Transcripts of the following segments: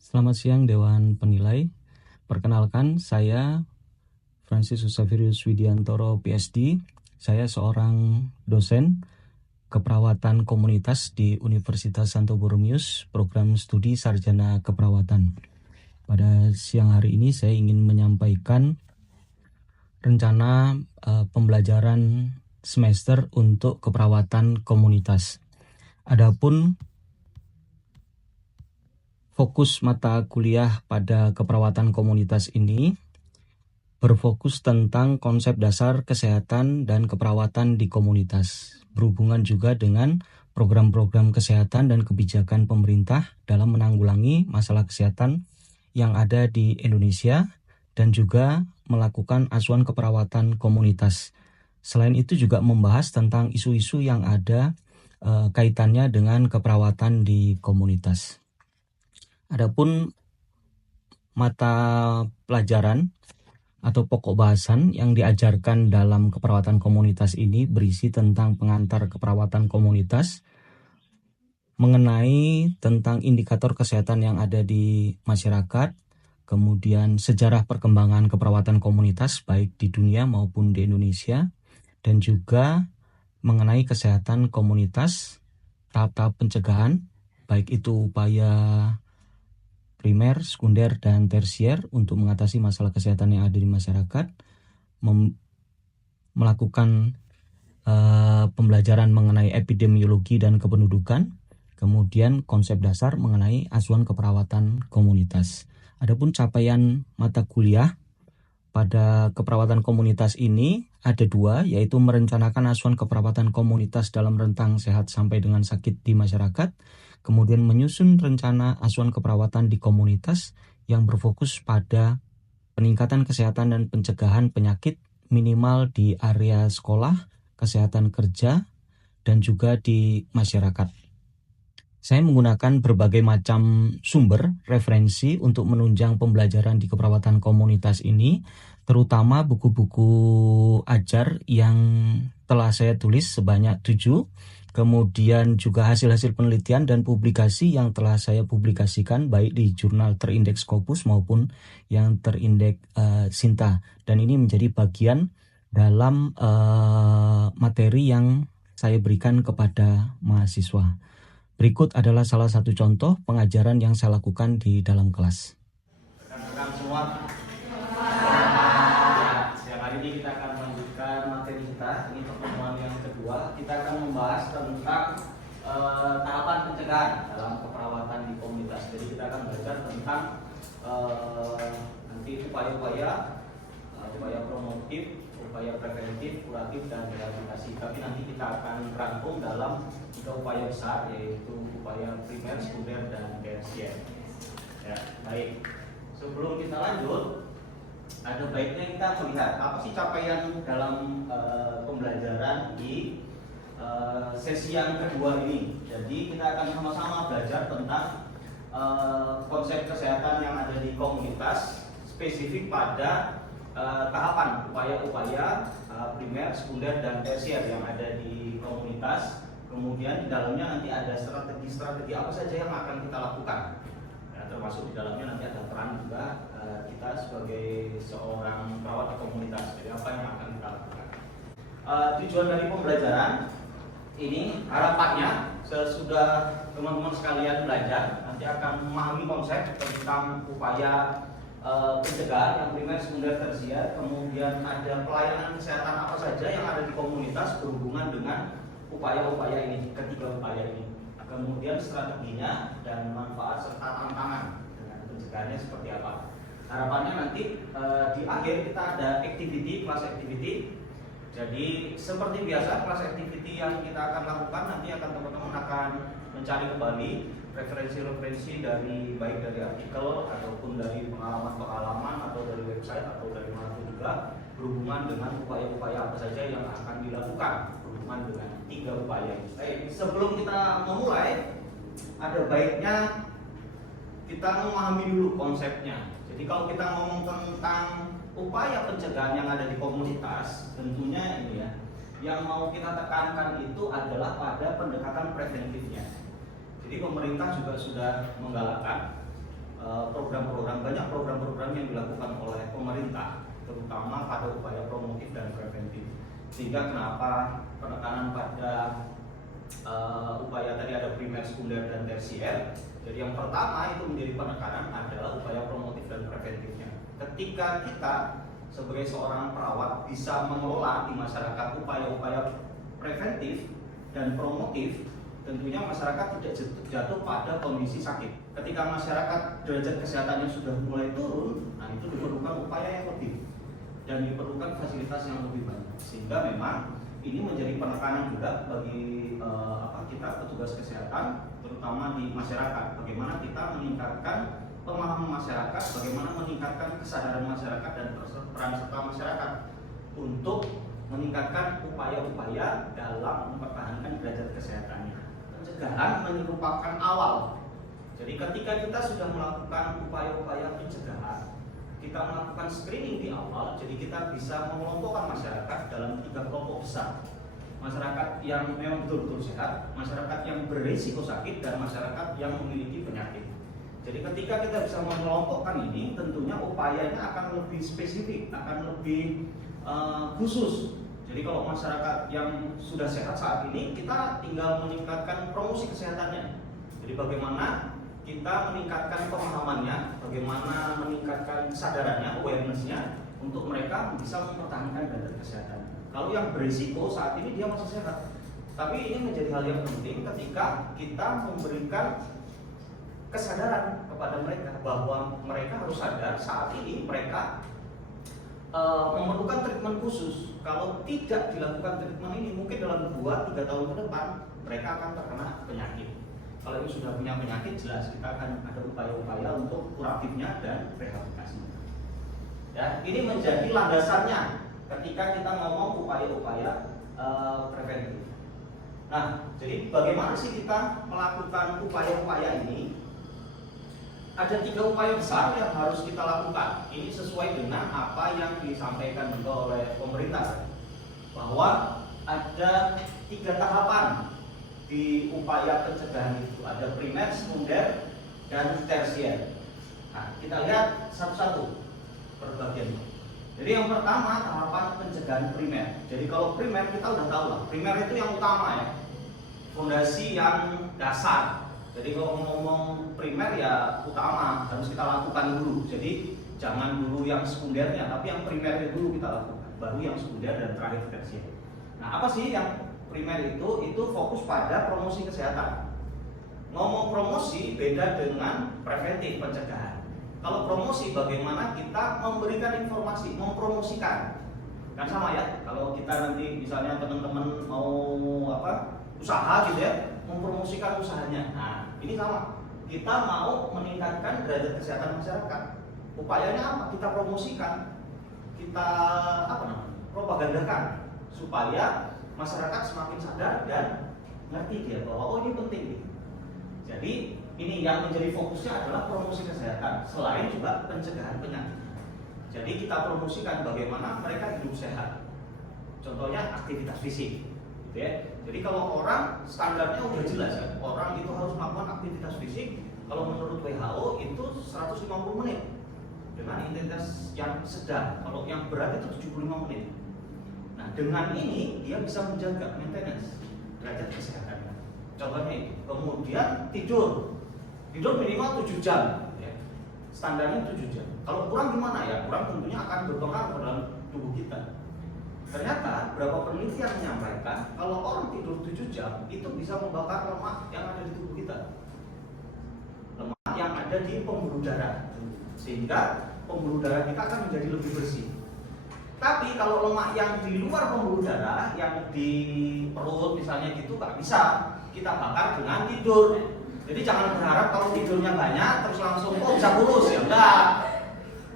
Selamat siang Dewan Penilai. Perkenalkan, saya Francis Xaverius Widiantoro, PhD. Saya seorang dosen keperawatan komunitas di Universitas Santo Borromeus, program studi sarjana keperawatan. Pada siang hari ini saya ingin menyampaikan rencana pembelajaran semester untuk keperawatan komunitas. Adapun fokus mata kuliah pada keperawatan komunitas ini berfokus tentang konsep dasar kesehatan dan keperawatan di komunitas, berhubungan juga dengan program-program kesehatan dan kebijakan pemerintah dalam menanggulangi masalah kesehatan yang ada di Indonesia dan juga melakukan asuhan keperawatan komunitas. Selain itu juga membahas tentang isu-isu yang ada kaitannya dengan keperawatan di komunitas. Adapun mata pelajaran atau pokok bahasan yang diajarkan dalam keperawatan komunitas ini berisi tentang pengantar keperawatan komunitas, mengenai tentang indikator kesehatan yang ada di masyarakat, kemudian sejarah perkembangan keperawatan komunitas baik di dunia maupun di Indonesia, dan juga mengenai kesehatan komunitas, tahap-tahap pencegahan, baik itu upaya primer, sekunder, dan tersier untuk mengatasi masalah kesehatan yang ada di masyarakat, melakukan pembelajaran mengenai epidemiologi dan kependudukan, kemudian konsep dasar mengenai asuhan keperawatan komunitas. Adapun capaian mata kuliah pada keperawatan komunitas ini ada dua, yaitu merencanakan asuhan keperawatan komunitas dalam rentang sehat sampai dengan sakit di masyarakat, kemudian menyusun rencana asuhan keperawatan di komunitas yang berfokus pada peningkatan kesehatan dan pencegahan penyakit minimal di area sekolah, kesehatan kerja, dan juga di masyarakat. Saya menggunakan berbagai macam sumber referensi untuk menunjang pembelajaran di keperawatan komunitas ini, terutama buku-buku ajar yang telah saya tulis sebanyak 7, kemudian juga hasil-hasil penelitian dan publikasi yang telah saya publikasikan baik di jurnal terindeks Scopus maupun yang terindeks Sinta, dan ini menjadi bagian dalam materi yang saya berikan kepada mahasiswa. Berikut adalah salah satu contoh pengajaran yang saya lakukan di dalam kelas. Rekan-rekan semua, siang hari ini kita akan melanjutkan materi kita. Ini pertemuan yang kedua. Kita akan membahas tentang tahapan pencegahan dalam keperawatan di komunitas. Jadi kita akan belajar tentang nanti upaya-upaya promotif, upaya preventif, kuratif, dan rehabilitasi. Tapi nanti kita akan rangkum dalam 3 upaya besar, yaitu upaya primer, sekunder, dan tersier. Ya, baik. Sebelum kita lanjut, ada baiknya kita melihat apa sih capaian dalam pembelajaran di sesi yang kedua ini. Jadi kita akan sama-sama belajar tentang konsep kesehatan yang ada di komunitas, spesifik pada tahapan upaya-upaya primer, sekunder, dan tersier yang ada di komunitas. Kemudian di dalamnya nanti ada strategi-strategi apa saja yang akan kita lakukan. Ya, termasuk di dalamnya nanti ada peran juga kita sebagai seorang perawat di komunitas. Jadi apa yang akan kita lakukan. Tujuan dari pembelajaran ini harapannya sesudah teman-teman sekalian belajar nanti akan memahami konsep tentang upaya pencegahan yang primer, sekunder, tersier, kemudian ada pelayanan kesehatan apa saja yang ada di komunitas berhubungan dengan upaya-upaya ini, ketiga upaya ini. Kemudian strateginya dan manfaat serta tantangan dengan pencegahannya seperti apa. Harapannya nanti di akhir kita ada activity, kelas activity. Jadi seperti biasa kelas activity yang kita akan lakukan nanti akan teman-teman akan mencari kembali referensi-referensi dari baik dari artikel ataupun dari pengalaman-pengalaman atau dari website atau dari mana pun juga berhubungan dengan upaya-upaya apa saja yang akan dilakukan berhubungan dengan 3 upaya ini. Sebelum kita memulai, ada baiknya kita memahami dulu konsepnya. Jadi kalau kita ngomong tentang upaya pencegahan yang ada di komunitas, tentunya ini ya, yang mau kita tekankan itu adalah pada pendekatan preventifnya. Jadi pemerintah juga sudah menggalakkan banyak program-program yang dilakukan oleh pemerintah, terutama pada upaya promotif dan preventif. Sehingga kenapa penekanan pada upaya tadi ada primer, sekunder, dan tersier. Jadi yang pertama itu menjadi penekanan adalah upaya promotif dan preventifnya. Ketika kita sebagai seorang perawat bisa mengelola di masyarakat upaya-upaya preventif dan promotif, tentunya masyarakat tidak jatuh pada kondisi sakit. Ketika masyarakat derajat kesehatannya sudah mulai turun, nah itu diperlukan upaya yang lebih dan diperlukan fasilitas yang lebih banyak. Sehingga memang ini menjadi penekanan juga bagi kita petugas kesehatan, terutama di masyarakat. Bagaimana kita meningkatkan pemahaman masyarakat, bagaimana meningkatkan kesadaran masyarakat dan peran serta masyarakat untuk meningkatkan upaya-upaya dalam mempertahankan derajat kesehatannya. Pencegahan merupakan awal. Jadi ketika kita sudah melakukan upaya-upaya pencegahan, kita melakukan screening di awal, jadi kita bisa mengelompokkan masyarakat dalam 3 kelompok besar. Masyarakat yang memang betul-betul sehat, masyarakat yang berisiko sakit, dan masyarakat yang memiliki penyakit. Jadi ketika kita bisa mengelompokkan ini, tentunya upayanya akan lebih spesifik, akan lebih khusus. Jadi kalau masyarakat yang sudah sehat saat ini, kita tinggal meningkatkan promosi kesehatannya. Jadi bagaimana kita meningkatkan pemahamannya, bagaimana meningkatkan kesadarannya, awareness-nya, untuk mereka bisa mempertahankan derajat kesehatan. Kalau yang berisiko saat ini dia masih sehat, tapi ini menjadi hal yang penting ketika kita memberikan kesadaran kepada mereka bahwa mereka harus sadar saat ini mereka memerlukan treatment khusus. Kalau tidak dilakukan treatment ini, mungkin dalam 2-3 tahun ke depan mereka akan terkena penyakit. Kalau ini sudah punya penyakit, jelas kita akan ada upaya-upaya untuk kuratifnya dan rehabilitasinya. Ya, ini menjadi landasannya ketika kita ngomong upaya-upaya preventif. Nah, jadi bagaimana sih kita melakukan upaya-upaya ini? Ada 3 upaya besar yang harus kita lakukan. Ini sesuai dengan apa yang disampaikan juga oleh pemerintah, bahwa ada 3 tahapan di upaya pencegahan itu. Ada primer, sekunder, dan tersier. Nah, kita lihat satu-satu per bagian. Jadi yang pertama tahapan pencegahan primer. Jadi kalau primer kita udah tahu lah, primer itu yang utama ya, fondasi yang dasar. Jadi kalau ngomong primer ya utama harus kita lakukan dulu. Jadi jangan dulu yang sekundernya, tapi yang primernya dulu kita lakukan, baru yang sekunder dan terakhir tersier. Nah, apa sih yang primer itu? Itu fokus pada promosi kesehatan. Ngomong promosi beda dengan preventif, pencegahan. Kalau promosi bagaimana kita memberikan informasi, mempromosikan. Kan sama ya, kalau kita nanti misalnya teman-teman mau usaha gitu ya, mempromosikan usahanya. Nah, ini sama. Kita mau meningkatkan derajat kesehatan masyarakat. Upayanya apa? Kita promosikan. Kita propagandakan supaya masyarakat semakin sadar dan ngerti dia bahwa oh ini penting nih. Jadi ini yang menjadi fokusnya adalah promosi kesehatan, selain juga pencegahan penyakit. Jadi kita promosikan bagaimana mereka hidup sehat. Contohnya aktivitas fisik, gitu ya. Jadi kalau orang standarnya udah jelas ya, orang itu harus melakukan aktivitas fisik. Kalau menurut WHO itu 150 menit dengan intensitas yang sedang. Kalau yang berat itu 75 menit. Nah, dengan ini dia bisa menjaga maintenance derajat kesehatannya. Contohnya itu. Kemudian tidur minimal 7 jam ya. Standarnya 7 jam. Kalau kurang gimana ya? Kurang tentunya akan berpengaruh dalam tubuh kita. Ternyata beberapa penelitian menyampaikan kalau orang tidur 7 jam itu bisa membakar lemak yang ada di tubuh kita. Lemak yang ada di pembuluh darah. Sehingga pembuluh darah kita akan menjadi lebih bersih. Tapi kalau lemak yang di luar pembuluh darah, yang di perut misalnya gitu, nggak bisa kita bakar dengan tidur. Jadi jangan berharap kalau tidurnya banyak terus langsung bisa kurus, ya enggak.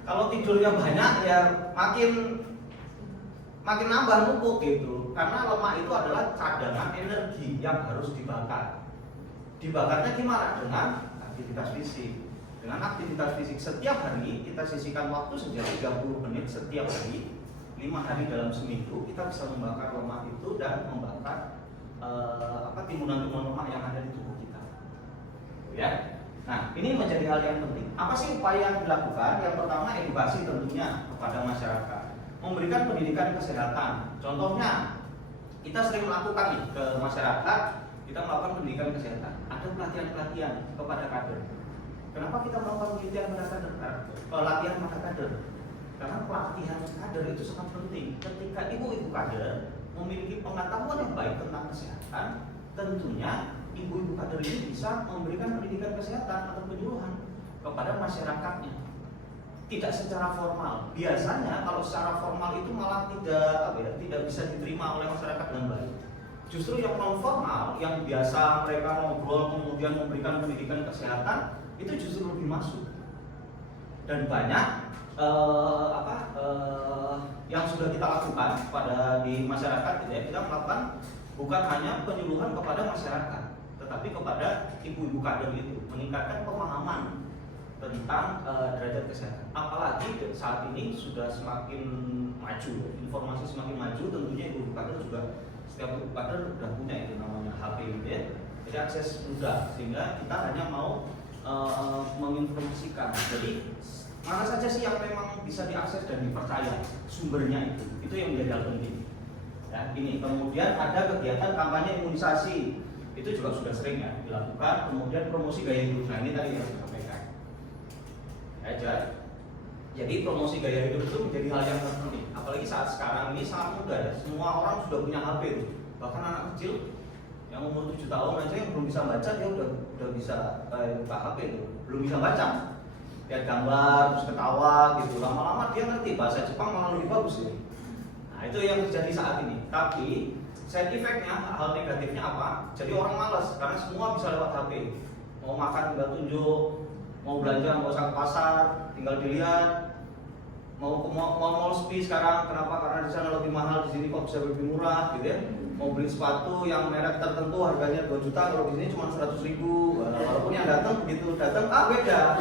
Kalau tidurnya banyak ya makin nambah numpuk gitu. Karena lemak itu adalah cadangan energi yang harus dibakar. Dibakarnya gimana? Dengan aktivitas fisik. Dengan aktivitas fisik setiap hari kita sisihkan waktu sejak 30 menit setiap hari. 5 hari dalam seminggu kita bisa membakar lemak itu dan membakar timbunan-timbunan lemak yang ada di tubuh kita. Ya. Nah, ini menjadi hal yang penting. Apa sih upaya yang dilakukan? Yang pertama, edukasi tentunya kepada masyarakat, memberikan pendidikan kesehatan. Contohnya, kita sering melakukan nih ke masyarakat, kita melakukan pendidikan kesehatan. Ada pelatihan-pelatihan kepada kader. Kenapa kita melakukan penelitian pada kader? Pelatihan pada kader. Karena pelatihan kader itu sangat penting. Ketika ibu-ibu kader memiliki pengetahuan yang baik tentang kesehatan, tentunya ibu-ibu kader ini bisa memberikan pendidikan kesehatan atau penyuluhan kepada masyarakatnya. Tidak secara formal. Biasanya kalau secara formal itu malah tidak bisa diterima oleh masyarakat dengan baik. Justru yang non formal, yang biasa mereka ngobrol kemudian memberikan pendidikan kesehatan, itu justru lebih masuk. Dan banyak yang sudah kita lakukan di masyarakat, gitu ya. Kita melakukan bukan hanya penyuluhan kepada masyarakat, tetapi kepada ibu-ibu kader itu, meningkatkan pemahaman tentang derajat kesehatan. Apalagi saat ini sudah semakin maju, informasi semakin maju, tentunya ibu-ibu kader juga, setiap ibu kader sudah punya itu namanya HP, gitu ya. Jadi akses mudah, sehingga kita hanya mau menginformasikan. Jadi mana saja sih yang memang bisa diakses dan dipercaya sumbernya itu yang menjadi hal penting. Ya, ini kemudian ada kegiatan kampanye imunisasi, itu juga sudah sering ya dilakukan. Kemudian promosi gaya hidup, nah ini tadi yang saya sampaikan. Ya, jadi promosi gaya hidup itu menjadi hal yang penting. Apalagi saat sekarang ini sangat mudah ya, semua orang sudah punya HP itu. Bahkan anak kecil yang umur 7 tahun aja yang belum bisa baca, dia udah bisa buka HP itu, belum bisa baca. Lihat gambar, terus ketawa gitu, lama-lama dia ngerti bahasa Jepang malah lebih bagus ya. Nah itu yang terjadi saat ini. Tapi side effect-nya, hal negatifnya apa? Jadi orang malas karena semua bisa lewat HP. Mau makan tinggal tunjuk, mau belanja nggak usah ke pasar, tinggal dilihat. Mau mall sepi sekarang, kenapa? Karena di sana lebih mahal, di sini kok bisa lebih murah gitu ya. Mau beli sepatu yang merek tertentu harganya 2 juta, kalau di sini cuma 100 ribu. Walaupun yang datang begitu datang beda.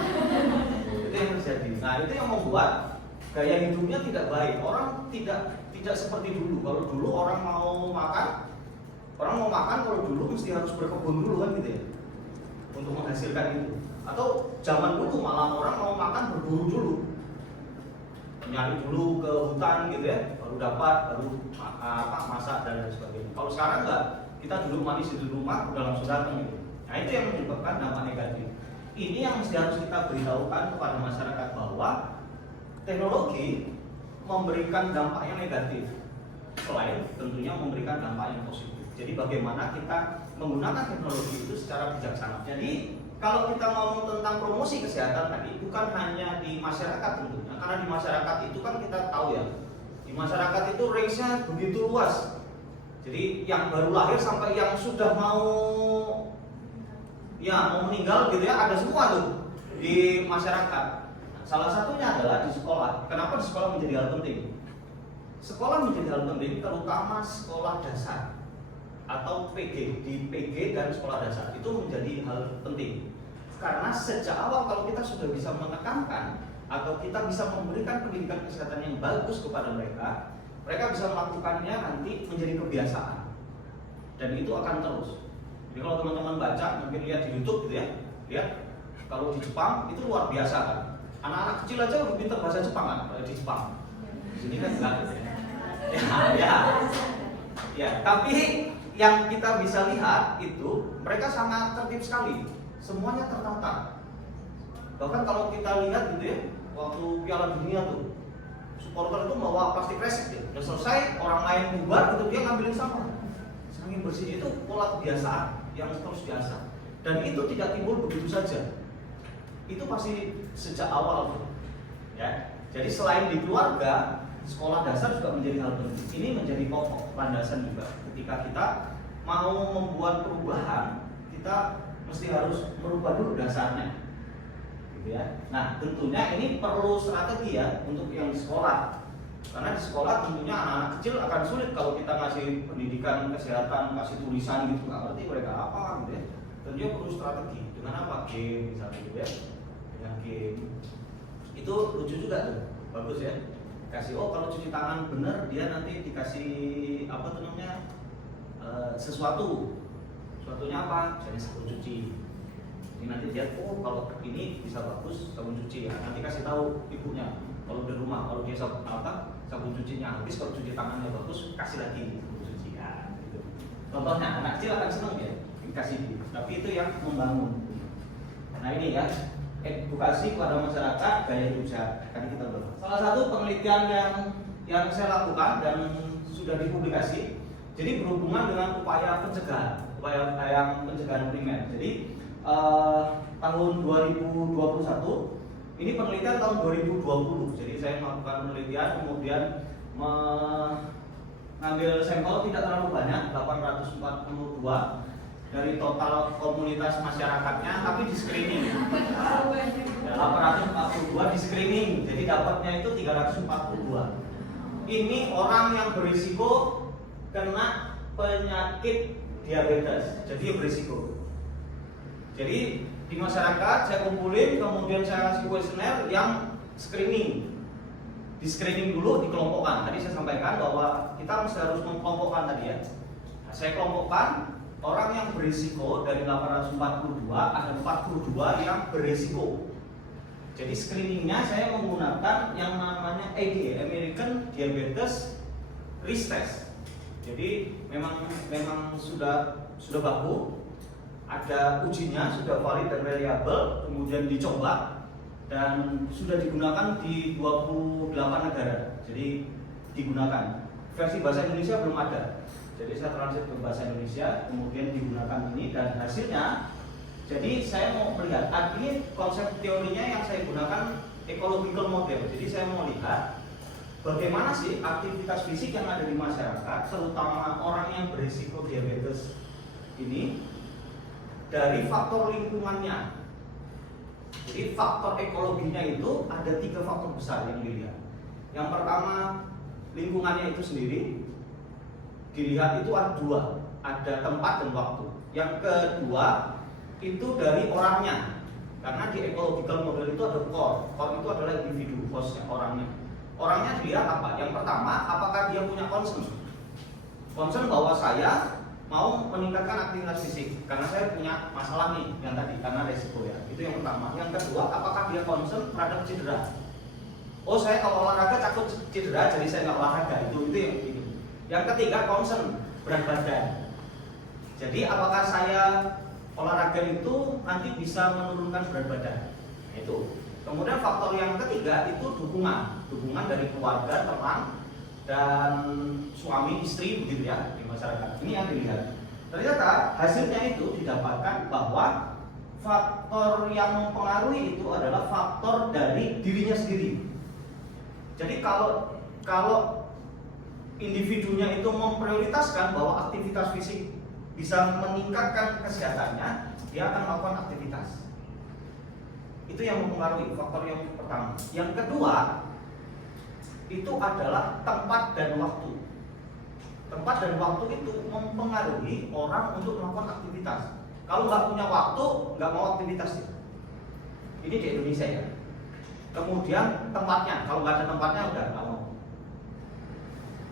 Itu yang terjadi. Nah itu yang membuat gaya hidupnya tidak baik. Orang tidak seperti dulu. Kalau dulu orang mau makan kalau dulu mesti harus berkebun dulu kan gitu ya, untuk menghasilkan itu. Atau zaman dulu malah orang mau makan berburu dulu, nyari dulu ke hutan gitu ya, baru dapat, baru masak dan lain sebagainya. Kalau sekarang enggak, kita duduk manis di rumah udah langsung datang gitu. Nah itu yang menyebabkan dampak negatif. Ini yang mesti harus kita beritahukan kepada masyarakat bahwa teknologi memberikan dampak yang negatif, selain tentunya memberikan dampak yang positif. Jadi bagaimana kita menggunakan teknologi itu secara bijaksana. Jadi kalau kita ngomong tentang promosi kesehatan tadi, bukan hanya di masyarakat tentunya, karena di masyarakat itu kan kita tahu ya, di masyarakat itu range-nya begitu luas. Jadi yang baru lahir sampai yang sudah mau meninggal gitu ya, ada semua tuh di masyarakat. Salah satunya adalah di sekolah. Kenapa di sekolah menjadi hal penting? Sekolah menjadi hal penting, terutama sekolah dasar atau PG. Di PG dan sekolah dasar itu menjadi hal penting. Karena sejak awal kalau kita sudah bisa menekankan atau kita bisa memberikan pendidikan kesehatan yang bagus kepada mereka, mereka bisa melakukannya nanti menjadi kebiasaan. Dan itu akan terus. Jadi kalau teman-teman baca, mungkin lihat di YouTube gitu ya, lihat kalau di Jepang itu luar biasa kan. Anak-anak kecil aja lebih pintar bahasa Jepang kan, di Jepang. Di sini kan enggak. Ya, tapi yang kita bisa lihat itu mereka sangat tertib sekali, semuanya tertata. Bahkan kalau kita lihat gitu ya, waktu Piala Dunia tuh, supporter itu bawa plastik resek ya. Udah selesai, orang lain bubar gitu, dia ngambilin sampah. Saking bersih itu pola kebiasaan yang terus biasa. Dan itu tidak timbul begitu saja. Itu pasti sejak awal tuh. Ya. Jadi selain di keluarga, sekolah dasar juga menjadi hal penting. Ini menjadi pokok landasan juga. Ketika kita mau membuat perubahan, kita mesti harus merubah dulu dasarnya. Gitu ya. Nah, tentunya ini perlu strategi ya untuk yang di sekolah. Karena di sekolah tentunya anak-anak kecil akan sulit kalau kita ngasih pendidikan kesehatan, kasih tulisan gitu, nggak ngerti mereka apa gitu ya. Tentunya perlu strategi. Dengan apa? Game misalnya gitu ya. Dengan game. Itu lucu juga tuh. Bagus ya. Kasih kalau cuci tangan bener dia nanti dikasih apa tuh namanya sesuatunya apa? Misalnya sabun cuci. Jadi nanti lihat, oh kalau ini bisa bagus sabun cuci ya. Nanti kasih tahu ibunya kalau di rumah, kalau dia sabun cucinya habis, kalau cuci tangannya bagus, kasih lagi sabun cuci ya. Gitu. Contohnya anak kecil akan senang ya dikasih, tapi itu yang membangun. Nah ini ya, edukasi kepada masyarakat gaya hidup sehat. Tadi kita bahas. Salah satu penelitian yang saya lakukan dan sudah dipublikasi, jadi berhubungan dengan upaya pencegahan, yang pencegahan primer. Jadi tahun 2021, ini penelitian tahun 2020. Jadi saya melakukan penelitian, kemudian mengambil sampel tidak terlalu banyak, 842 dari total komunitas masyarakatnya, tapi di screening. 842 di screening, jadi dapatnya itu 342. Ini orang yang berisiko kena penyakit diabetes, jadi berisiko. Jadi di masyarakat saya kumpulin, kemudian saya kasih kuesioner yang screening. Di screening dulu, dikelompokkan. Tadi saya sampaikan bahwa kita harus mengkelompokkan tadi ya. Nah, saya kelompokkan orang yang berisiko dari 842, ada 42 yang berisiko. Jadi screeningnya saya menggunakan yang namanya ADA, American Diabetes Risk Test. Jadi memang sudah baku, ada ujinya, sudah valid dan reliable, kemudian dicoba dan sudah digunakan di 28 negara. Jadi digunakan. Versi bahasa Indonesia belum ada. Jadi saya translate ke bahasa Indonesia, kemudian digunakan ini dan hasilnya. Jadi saya mau melihat, ini konsep teorinya yang saya gunakan ecological model. Jadi saya mau lihat bagaimana sih aktivitas fisik yang ada di masyarakat, terutama orang yang berisiko diabetes ini, dari faktor lingkungannya. Jadi faktor ekologinya itu ada 3 faktor besar yang dilihat. Yang pertama, lingkungannya itu sendiri. Dilihat itu ada 2, ada tempat dan waktu. Yang kedua itu dari orangnya, karena di ecological model itu ada core itu adalah individu, hostnya, orangnya. Orangnya dilihat apa? Yang pertama, apakah dia punya concern bahwa saya mau meningkatkan aktivitas fisik karena saya punya masalah nih yang tadi, karena resiko ya. Itu yang pertama. Yang kedua, apakah dia concern terhadap cedera? Oh, saya kalau olahraga takut cedera, jadi saya nggak olahraga. Itu yang ini. Yang ketiga, concern berat badan. Jadi apakah saya olahraga itu nanti bisa menurunkan berat badan? Itu. Kemudian faktor yang ketiga itu dukungan dari keluarga, teman, dan suami, istri, begitu ya, di masyarakat. Ini yang dilihat. Ternyata hasilnya itu didapatkan bahwa faktor yang mempengaruhi itu adalah faktor dari dirinya sendiri. Jadi kalau individunya itu memprioritaskan bahwa aktivitas fisik bisa meningkatkan kesehatannya, dia akan melakukan aktivitas. Itu yang mempengaruhi, faktor yang pertama. Yang kedua, itu adalah tempat dan waktu. Tempat dan waktu itu mempengaruhi orang untuk melakukan aktivitas. Kalau nggak punya waktu, nggak mau aktivitas ya. Ini di Indonesia ya. Kemudian tempatnya, kalau nggak ada tempatnya udah nggak mau.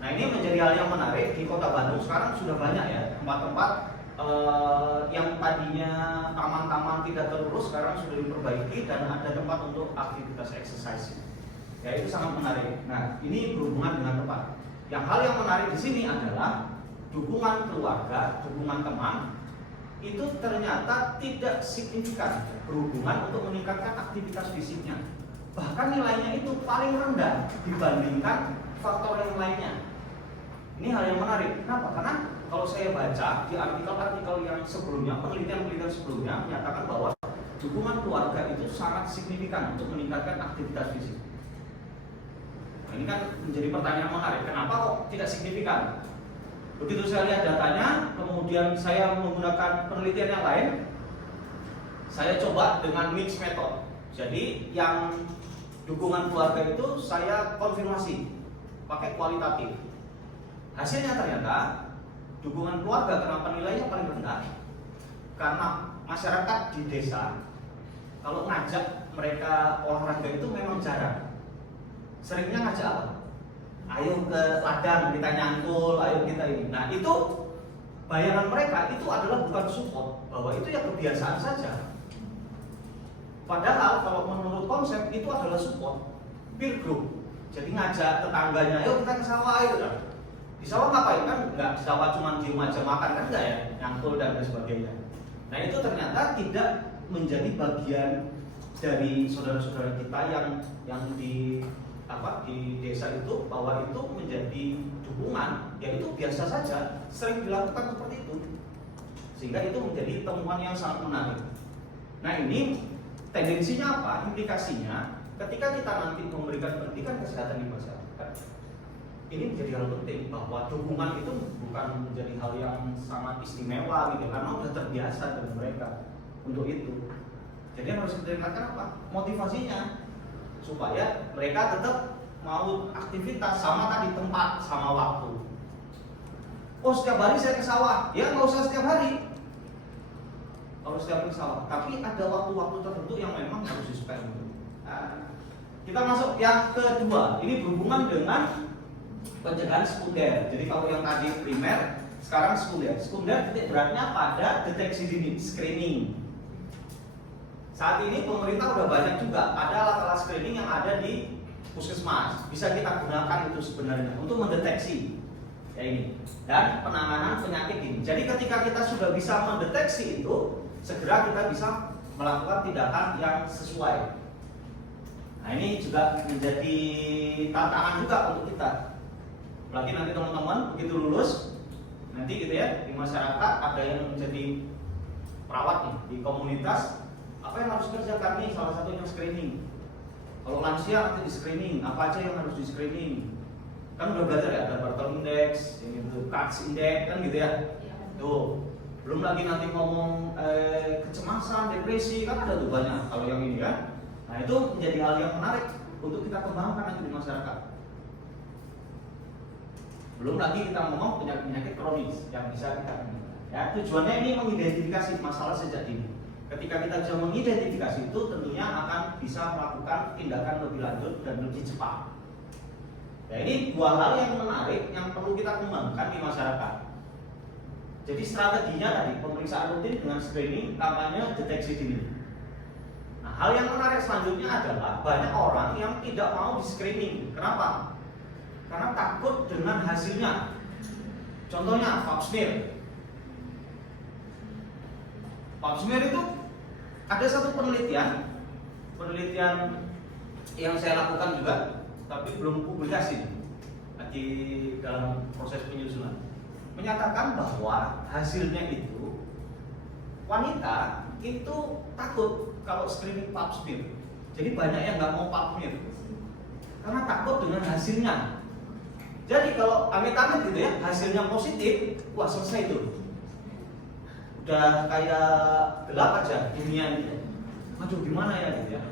Nah ini menjadi hal yang menarik di Kota Bandung. Sekarang sudah banyak ya tempat-tempat yang tadinya taman-taman tidak terurus, sekarang sudah diperbaiki dan ada tempat untuk aktivitas exercise. Ya itu sangat menarik. Nah ini berhubungan dengan tempat. Yang hal yang menarik di sini adalah dukungan keluarga, dukungan teman itu ternyata tidak signifikan berhubungan untuk meningkatkan aktivitas fisiknya. Bahkan nilainya itu paling rendah dibandingkan faktor yang lainnya. Ini hal yang menarik. Kenapa? Karena kalau saya baca di artikel-artikel yang sebelumnya, penelitian-penelitian sebelumnya menyatakan bahwa dukungan keluarga itu sangat signifikan untuk meningkatkan aktivitas fisik. Nah, ini kan menjadi pertanyaan menarik. Kenapa kok tidak signifikan? Begitu saya lihat datanya, kemudian saya menggunakan penelitian yang lain, saya coba dengan mix method. Jadi yang dukungan keluarga itu saya konfirmasi pakai kualitatif. Hasilnya ternyata dukungan keluarga kenapa nilainya paling rendah? Karena masyarakat di desa kalau ngajak mereka olahraga itu memang jarang. Seringnya ngajak apa? Ayo ke ladang kita nyangkul, ayo kita ini. Nah itu bayangan mereka itu adalah bukan support, bahwa itu ya kebiasaan saja. Padahal kalau menurut konsep itu adalah support, peer group. Jadi ngajak tetangganya, yuk kita ke sawah ayo. Di sawah ngapain kan? Nggak di sawah cuma diem aja makan kan enggak ya, nyangkul dan sebagainya. Nah itu ternyata tidak menjadi bagian dari saudara-saudara kita yang di desa itu, bahwa itu menjadi dukungan, ya itu biasa saja, sering dilakukan seperti itu, sehingga itu menjadi temuan yang sangat menarik. Nah ini tendensinya apa? Implikasinya ketika kita nanti memberikan pendidikan kesehatan di masyarakat, ini menjadi hal penting, bahwa dukungan itu bukan menjadi hal yang sangat istimewa gitu, karena sudah terbiasa dengan mereka untuk itu. Jadi yang harus kita ingatkan apa? Motivasinya, supaya mereka tetap mau aktivitas sama tadi, tempat sama waktu. Oh setiap hari saya ke sawah, ya nggak usah setiap hari. Kalau setiap hari ke sawah, tapi ada waktu-waktu tertentu yang memang harus di-spend. Nah, kita masuk yang kedua, ini berhubungan dengan pencegahan sekunder. Jadi kalau yang tadi primer, sekarang sekunder. Sekunder titik beratnya pada deteksi dini, screening. Saat ini pemerintah udah banyak juga ada alat-alat screening yang ada di puskesmas. Bisa kita gunakan itu sebenarnya untuk mendeteksi ya ini dan penanganan penyakit ini. Jadi ketika kita sudah bisa mendeteksi itu, segera kita bisa melakukan tindakan yang sesuai. Nah ini juga menjadi tantangan juga untuk kita. Apalagi nanti teman-teman begitu lulus, nanti gitu ya, di masyarakat ada yang menjadi perawat nih di komunitas. Apa yang harus dikerjakan nih? Salah satunya screening. Kalau lansia nanti di screening, apa aja yang harus di screening? Kan udah belajar ya, ada Bartle Index, ini tuh CATS Index kan gitu ya. Tuh, belum lagi nanti ngomong kecemasan, depresi, kan ada tuh banyak kalau yang ini kan. Nah itu menjadi hal yang menarik untuk kita kembangkan nanti di masyarakat. Belum lagi kita ngomong penyakit-penyakit kronis yang bisa kita ya, tujuannya ini mengidentifikasi masalah sejak dini. Ketika kita bisa mengidentifikasi itu, tentunya akan bisa melakukan tindakan lebih lanjut dan lebih cepat. Ya, ini dua hal yang menarik yang perlu kita kembangkan di masyarakat. Jadi strateginya tadi pemeriksaan rutin dengan screening, kampanye deteksi dini. Nah, hal yang menarik selanjutnya adalah banyak orang yang tidak mau di screening. Kenapa? Karena takut dengan hasilnya. Contohnya pap smear. Pap smear itu ada satu penelitian yang saya lakukan juga, tapi belum publikasi di dalam proses penyusunan, menyatakan bahwa hasilnya itu wanita itu takut kalau screening pap smear. Jadi banyak yang nggak mau pap smear karena takut dengan hasilnya. Jadi kalau amit-amit gitu ya, hasilnya positif, wah selesai itu. Udah kayak gelap aja dunia ini. Aduh gimana ya gitu ya.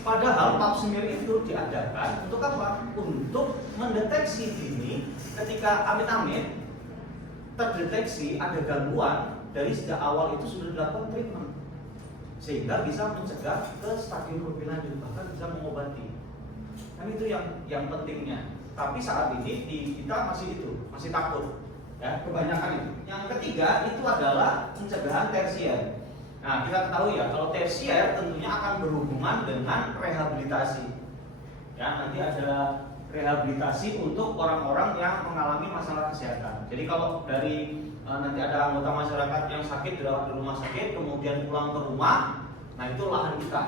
Padahal pap smear itu diadakan untuk apa? Untuk mendeteksi dini ketika amit-amit terdeteksi ada gangguan, dari sejak awal itu sudah dilakukan treatment, sehingga bisa mencegah ke stadium lebih lanjut, bahkan bisa mengobati. Kan itu yang pentingnya. Tapi saat ini kita masih takut. Ya, kebanyakan itu. Yang ketiga itu adalah pencegahan tersier. Nah, kita ketahui ya, kalau tersier tentunya akan berhubungan dengan rehabilitasi. Ya, nanti ada rehabilitasi untuk orang-orang yang mengalami masalah kesehatan. Jadi kalau dari nanti ada anggota masyarakat yang sakit dirawat di rumah sakit, kemudian pulang ke rumah, nah itu lahan kita.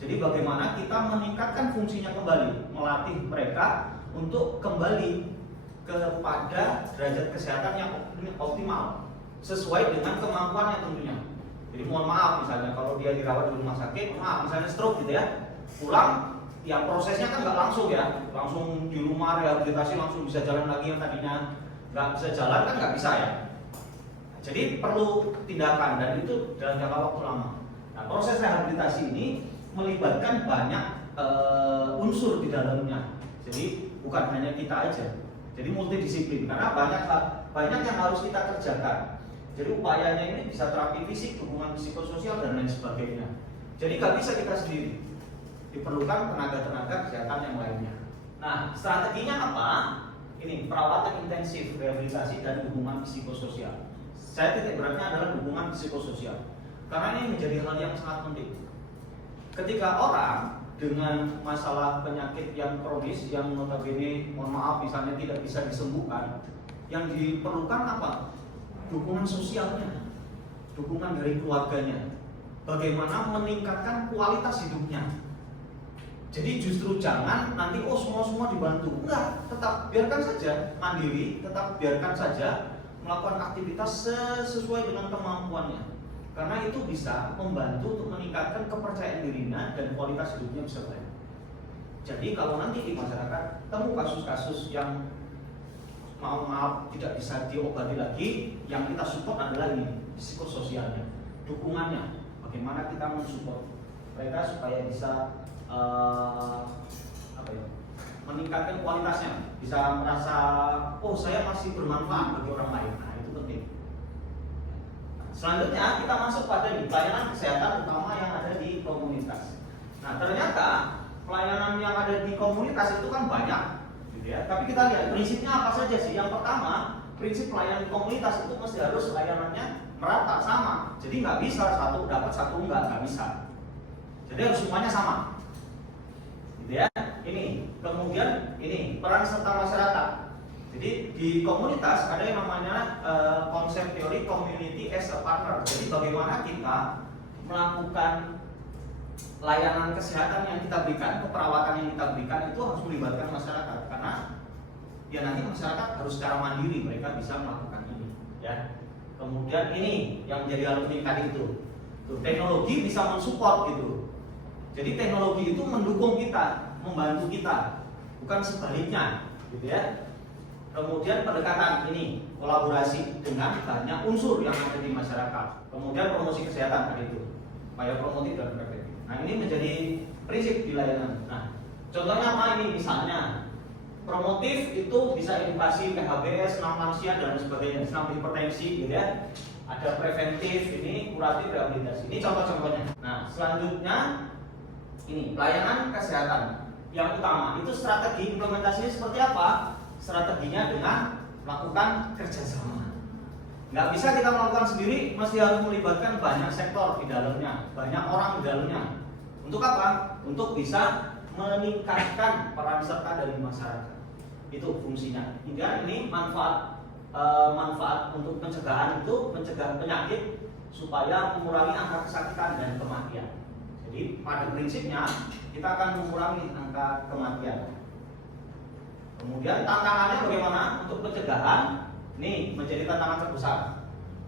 Jadi bagaimana kita meningkatkan fungsinya kembali, melatih mereka untuk kembali kepada derajat kesehatan yang optimal sesuai dengan kemampuannya tentunya. Jadi mohon maaf misalnya kalau dia dirawat di rumah sakit, maaf misalnya stroke gitu ya, pulang, yang prosesnya kan nggak langsung ya, langsung di rumah rehabilitasi langsung bisa jalan lagi, yang tadinya nggak bisa jalan kan nggak bisa ya. Jadi perlu tindakan dan itu dalam jangka waktu lama. Nah proses rehabilitasi ini melibatkan banyak unsur di dalamnya. Jadi bukan hanya kita aja. Jadi multidisiplin karena banyak yang harus kita kerjakan. Jadi upayanya ini bisa terapi fisik, hubungan psikososial dan lain sebagainya. Jadi nggak bisa kita sendiri. Diperlukan tenaga-tenaga kesehatan yang lainnya. Nah, strateginya apa? Ini perawatan intensif, rehabilitasi dan hubungan psikososial. Saya titik beratnya adalah hubungan psikososial. Karena ini menjadi hal yang sangat penting. Ketika orang dengan masalah penyakit yang kronis yang notabene, mohon maaf, misalnya tidak bisa disembuhkan, yang diperlukan apa? Dukungan sosialnya, dukungan dari keluarganya, bagaimana meningkatkan kualitas hidupnya. Jadi justru jangan nanti semua dibantu, enggak, tetap biarkan saja mandiri, tetap biarkan saja melakukan aktivitas sesuai dengan kemampuannya. Karena itu bisa membantu untuk meningkatkan kepercayaan dirinya dan kualitas hidupnya bisa baik. Jadi kalau nanti di masyarakat temu kasus-kasus yang maaf tidak bisa diobati lagi, yang kita support adalah ini, psikososialnya, dukungannya, bagaimana kita mensupport mereka supaya bisa meningkatkan kualitasnya, bisa merasa saya masih bermanfaat bagi orang lain. Nah, itu penting. Selanjutnya kita masuk pada pelayanan kesehatan utama yang ada di komunitas. Nah, ternyata pelayanan yang ada di komunitas itu kan banyak, gitu ya. Tapi kita lihat prinsipnya apa saja sih. Yang pertama, prinsip pelayanan di komunitas itu mesti harus layanannya merata, sama. Jadi nggak bisa satu dapat satu nggak bisa. Jadi harus semuanya sama, gitu ya. Ini kemudian ini peran serta masyarakat. Jadi di komunitas ada yang namanya konsep teori community as a partner. Jadi bagaimana kita melakukan layanan kesehatan yang kita berikan, keperawatan yang kita berikan itu harus melibatkan masyarakat. Karena ya nanti masyarakat harus secara mandiri mereka bisa melakukan ini. Ya. Kemudian ini yang menjadi alumni tadi itu, teknologi bisa mensupport gitu. Jadi teknologi itu mendukung kita, membantu kita, bukan sebaliknya, gitu ya. Kemudian pendekatan ini kolaborasi dengan banyak unsur yang ada di masyarakat. Kemudian promosi kesehatan tadi itu, upaya promotif dan preventif. Nah, ini menjadi prinsip di layanan. Nah, contohnya apa ini? Misalnya promotif itu bisa edukasi PHBS, senam lansia dan sebagainya, senam hipertensi, gitu ya. Ada preventif, ini kuratif, rehabilitasi. Ini contoh-contohnya. Nah, selanjutnya ini pelayanan kesehatan yang utama itu strategi implementasinya seperti apa? Strateginya dengan melakukan kerjasama. Nggak bisa kita melakukan sendiri, mesti harus melibatkan banyak sektor di dalamnya, banyak orang di dalamnya. Untuk apa? Untuk bisa meningkatkan peran serta dari masyarakat. Itu fungsinya. Hingga ini manfaat untuk pencegahan itu mencegah penyakit supaya mengurangi angka kesakitan dan kematian. Jadi pada prinsipnya kita akan mengurangi angka kematian. Kemudian tantangannya bagaimana untuk pencegahan? Ini menjadi tantangan terbesar.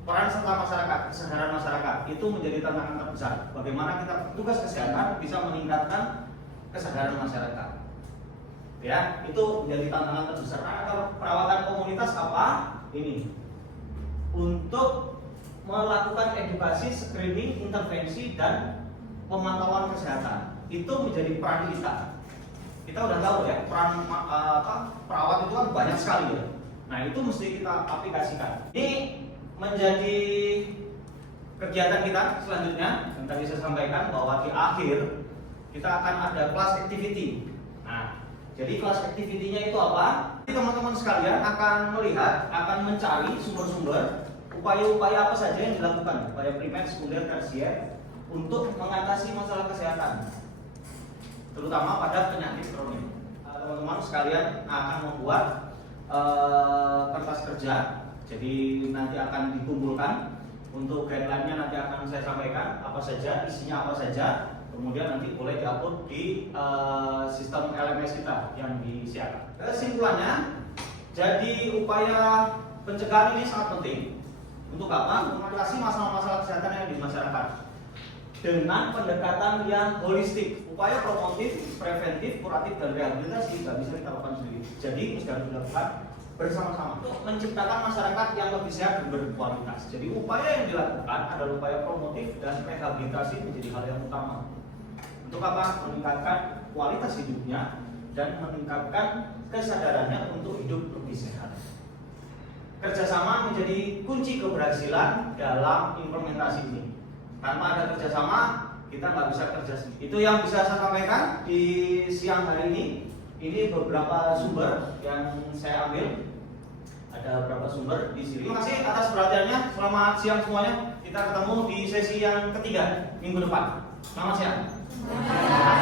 Peran serta masyarakat, kesadaran masyarakat itu menjadi tantangan terbesar. Bagaimana kita tugas kesehatan bisa meningkatkan kesadaran masyarakat? Ya, itu menjadi tantangan terbesar. Nah, kalau perawatan komunitas apa? Ini untuk melakukan edukasi, screening, intervensi dan pemantauan kesehatan. Itu menjadi peran kita. Kita udah tahu ya, peran perawat itu kan banyak sekali ya. Nah, itu mesti kita aplikasikan. Ini menjadi kegiatan kita selanjutnya yang tadi saya sampaikan bahwa di akhir kita akan ada class activity. Nah, jadi class activity-nya itu apa? Jadi teman-teman sekalian akan melihat, akan mencari sumber-sumber upaya-upaya apa saja yang dilakukan, upaya primer, sekunder, tersier untuk mengatasi masalah kesehatan, terutama pada penyakit kronis. Teman-teman sekalian akan membuat kertas kerja, jadi nanti akan dikumpulkan. Untuk guideline-nya nanti akan saya sampaikan apa saja, isinya apa saja, kemudian nanti boleh diupload di sistem LMS kita yang disiapkan. Kesimpulannya, jadi upaya pencegahan ini sangat penting. Untuk apa? Untuk mengatasi masalah-masalah kesehatan yang di masyarakat dengan pendekatan yang holistik. Upaya promotif, preventif, kuratif, dan rehabilitasi tidak bisa kita lakukan sendiri. Jadi mesti harus dilakukan bersama-sama untuk menciptakan masyarakat yang lebih sehat dan berkualitas. Jadi upaya yang dilakukan adalah upaya promotif dan rehabilitasi menjadi hal yang utama. Untuk apa? Meningkatkan kualitas hidupnya dan meningkatkan kesadarannya untuk hidup lebih sehat. Kerjasama menjadi kunci keberhasilan dalam implementasi ini. Tanpa ada kerjasama, kita nggak bisa kerja sendiri. Itu yang bisa saya sampaikan di siang hari ini. Ini beberapa sumber yang saya ambil. Ada beberapa sumber di sini. Terima kasih atas perhatiannya. Selamat siang semuanya. Kita ketemu di sesi yang ketiga minggu depan. Selamat siang.